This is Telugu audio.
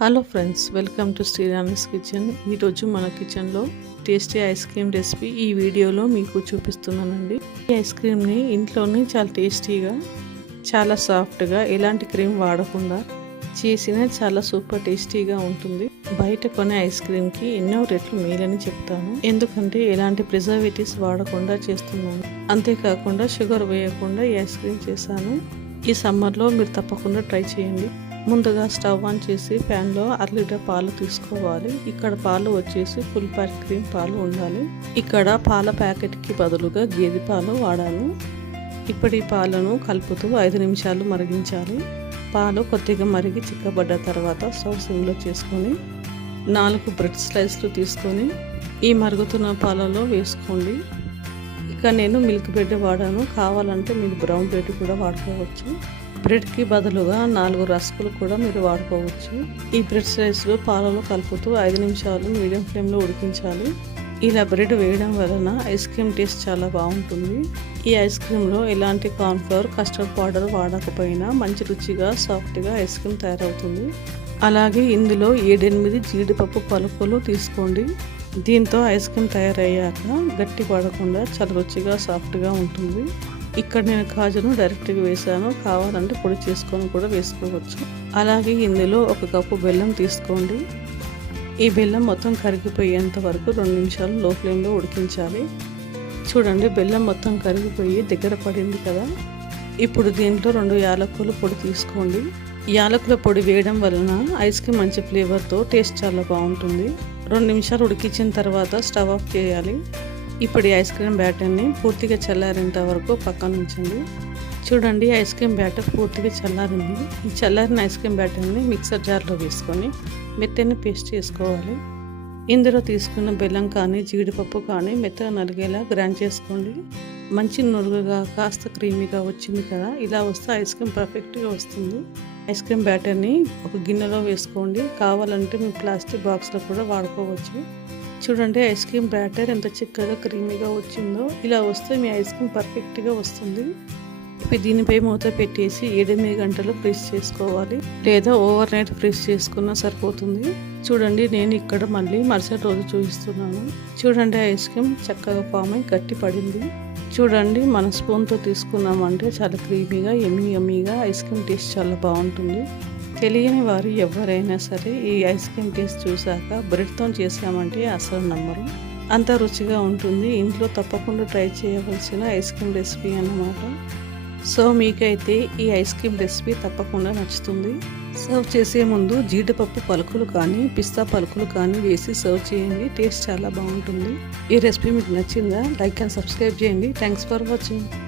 Hello friends, welcome to Shriram's kitchen. ఈరోజు మన కిచెన్లో టేస్టీ ఐస్ క్రీమ్ రెసిపీ ఈ వీడియోలో మీకు చూపిస్తున్నానండి. ఈ ఐస్ క్రీమ్ని ఇంట్లోనే చాలా టేస్టీగా, చాలా సాఫ్ట్గా, ఎలాంటి క్రీమ్ వాడకుండా చేసిన చాలా సూపర్ టేస్టీగా ఉంటుంది. బయట కొనే ఐస్ క్రీమ్కి ఎన్నో రెట్లు మేలని చెప్తాను, ఎందుకంటే ఎలాంటి ప్రిజర్వేటివ్స్ వాడకుండా చేస్తున్నాను. అంతేకాకుండా షుగర్ వేయకుండా ఈ ఐస్ క్రీమ్ చేశాను. ఈ సమ్మర్లో మీరు తప్పకుండా ట్రై చేయండి. ముందుగా స్టవ్ ఆన్ చేసి ప్యాన్లో 1/2 లీటర్ పాలు తీసుకోవాలి. ఇక్కడ పాలు వచ్చేసి ఫుల్ ప్యాక్ క్రీమ్ పాలు ఉండాలి. ఇక్కడ పాల ప్యాకెట్కి బదులుగా గేదె పాలు వాడాను. ఇప్పుడు ఈ పాలను కలుపుతూ 5 నిమిషాలు మరిగించాలి. పాలు కొద్దిగా మరిగి చిక్కబడ్డ తర్వాత స్టవ్ సిమ్లో చేసుకొని 4 బ్రెడ్ స్లైస్లు తీసుకొని ఈ మరుగుతున్న పాలలో వేసుకోండి. ఇక నేను మిల్క్ బ్రెడ్ వాడాను, కావాలంటే మీరు బ్రౌన్ బ్రెడ్ కూడా వాడుకోవచ్చు. బ్రెడ్కి బదులుగా 4 రస్కులు కూడా మీరు వాడుకోవచ్చు. ఈ బ్రెడ్ స్లైస్లు పాలలో కలుపుతూ 5 నిమిషాలు మీడియం ఫ్లేమ్లో ఉడికించాలి. ఇలా బ్రెడ్ వేయడం వలన ఐస్ క్రీమ్ టేస్ట్ చాలా బాగుంటుంది. ఈ ఐస్ క్రీమ్లో ఎలాంటి కార్న్ఫ్లవర్, కస్టర్డ్ పౌడర్ వాడకపోయినా మంచి రుచిగా, సాఫ్ట్గా ఐస్ క్రీమ్ తయారవుతుంది. అలాగే ఇందులో 7-8 జీడిపప్పు పలుకులు తీసుకోండి. దీంతో ఐస్ క్రీమ్ తయారయ్యాక గట్టి పడకుండా చాలా రుచిగా, సాఫ్ట్గా ఉంటుంది. ఇక్కడ నేను కాజును డైరెక్ట్గా వేసాను, కావాలంటే పొడి చేసుకొని కూడా వేసుకోవచ్చు. అలాగే ఇందులో 1 కప్పు బెల్లం తీసుకోండి. ఈ బెల్లం మొత్తం కరిగిపోయేంత వరకు 2 నిమిషాలు లో ఫ్లేమ్లో ఉడికించాలి. చూడండి, బెల్లం మొత్తం కరిగిపోయి దగ్గర పడింది కదా. ఇప్పుడు దీంట్లో 2 యాలకుల పొడి తీసుకోండి. యాలకుల పొడి వేయడం వలన ఐస్ క్రీమ్ మంచి ఫ్లేవర్తో టేస్ట్ చాలా బాగుంటుంది. 2 నిమిషాలు ఉడికించిన తర్వాత స్టవ్ ఆఫ్ చేయాలి. ఇప్పుడు ఈ ఐస్ క్రీమ్ బ్యాటర్ని పూర్తిగా చల్లారేంత వరకు పక్కన ఉంచండి. చూడండి, ఐస్ క్రీమ్ బ్యాటర్ పూర్తిగా చల్లారింది. ఈ చల్లారిన ఐస్ క్రీమ్ బ్యాటర్ని మిక్సర్ జార్లో వేసుకొని మెత్తని పేస్ట్ చేసుకోవాలి. ఇందులో తీసుకున్న బెల్లం కానీ, జీడిపప్పు కానీ మెత్తగా నలిగేలా గ్రైండ్ చేసుకోండి. మంచి నురుగుగా, కాస్త క్రీమీగా వచ్చింది కదా. ఇలా వస్తే ఐస్ క్రీమ్ పర్ఫెక్ట్గా వస్తుంది. ఐస్ క్రీమ్ బ్యాటర్ని ఒక గిన్నెలో వేసుకోండి, కావాలంటే మీ ప్లాస్టిక్ బాక్స్లో కూడా వాడుకోవచ్చు. చూడండి, ఐస్ క్రీమ్ బ్యాటర్ ఎంత చిక్కగా, క్రీమీగా వచ్చిందో. ఇలా వస్తే మీ ఐస్ క్రీమ్ పర్ఫెక్ట్గా వస్తుంది. ఇప్పుడు దీనిపై మూత పెట్టేసి 7-8 గంటలు ఫ్రీజ్ చేసుకోవాలి, లేదా ఓవర్ నైట్ ఫ్రీజ్ చేసుకున్నా సరిపోతుంది. చూడండి, నేను ఇక్కడ మళ్ళీ మరుసటి రోజు చూపిస్తున్నాను. చూడండి, ఐస్ క్రీమ్ చక్కగా ఫామ్ అయి గట్టి పడింది. చూడండి, మన స్పూన్తో తీసుకున్నామంటే చాలా క్రీమీగా, యమ్మీగా ఐస్ క్రీమ్ టేస్ట్ చాలా బాగుంటుంది. తెలియని వారు ఎవరైనా సరే ఈ ఐస్ క్రీమ్ టేస్ట్ చూసాక బ్రెడ్తో చేసామంటే అసలు నమ్మరు, అంత రుచిగా ఉంటుంది. ఇంట్లో తప్పకుండా ట్రై చేయవలసిన ఐస్ క్రీమ్ రెసిపీ అన్నమాట. సో మీకైతే ఈ ఐస్ క్రీమ్ రెసిపీ తప్పకుండా నచ్చుతుంది. సర్వ్ చేసే ముందు జీడిపప్పు పలుకులు కానీ, పిస్తా పలుకులు కానీ వేసి సర్వ్ చేయండి. టేస్ట్ చాలా బాగుంటుంది. ఈ రెసిపీ మీకు నచ్చిందా? లైక్ అండ్ సబ్స్క్రైబ్ చేయండి. Thanks for watching.